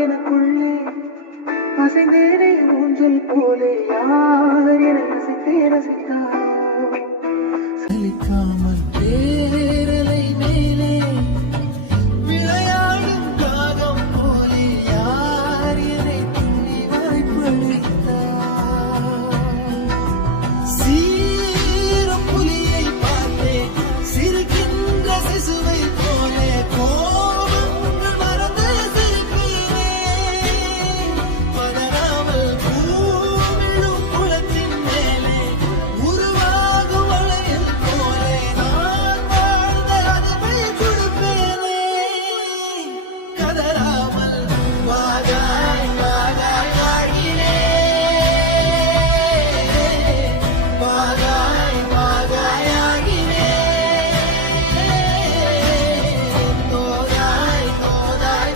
எனக்குள்ளே அசைந்தேனே ஊஞ்சல் போலே யார் என ரசித்தே ரசித்தாரோ சலிக்காமல் பேரலை மேலே விளையாடும் காகம் போலே யார் என்னை துணி வாய்ப்பளித்தார் சீரும் புலியை பார்த்தே சிரிக்கின்ற சிசுவை போலே கோபங்கள் மறந்து சிரிப்பேனே பதறாமல் பூவிழும் குளத்தின் மேலே உருவாகும் வளையல் போலே நான் வாழ்ந்த அதுவை கொடுப்பேனே கதறா